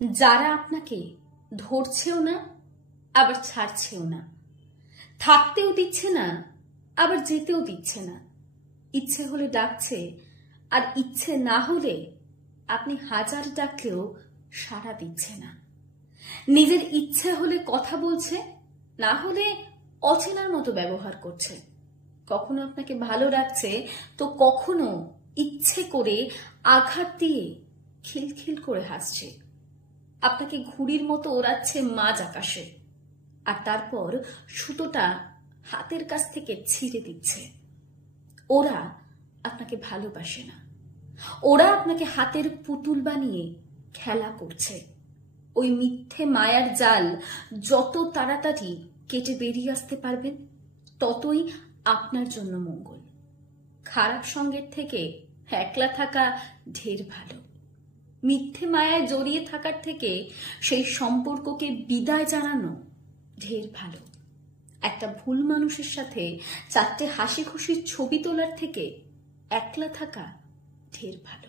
যারা আপনাকে ধরছেও না আবার ছাড়ছেও না, থাকতেও দিচ্ছে না আবার যেতেও দিচ্ছে না, ইচ্ছে হলে ডাকছে আর ইচ্ছে না হলে আপনি হাজার ডাকলেও সাড়া দিচ্ছে না। নিজের ইচ্ছে হলে কথা বলছে, না হলে অচেনার মতো ব্যবহার করছে। কখনো আপনাকে ভালো রাখছে তো কখনো ইচ্ছে করে আঘাত দিয়ে খিলখিল করে হাসছে। আপনাকে ঘুড়ির মতো ওড়াচ্ছে মাঝ আকাশে, আর তারপর সুতোটা হাতের কাছ থেকে ছিঁড়ে দিচ্ছে। ওরা আপনাকে ভালোবাসে না, ওরা আপনাকে হাতের পুতুল বানিয়ে খেলা করছে। ওই মিথ্যে মায়ার জাল যত তাড়াতাড়ি কেটে বেরিয়ে আসতে পারবেন ততই আপনার জন্য মঙ্গল। খারাপ সঙ্গের থেকে একলা থাকা ঢের ভালো। মিথ্যে মায়ায় জড়িয়ে থাকার থেকে সেই সম্পর্ককে বিদায় জানানো ঢের ভালো। একটা ভুল মানুষের সাথে 4টে হাসি খুশির ছবি তোলার থেকে একলা থাকা ঢের ভালো।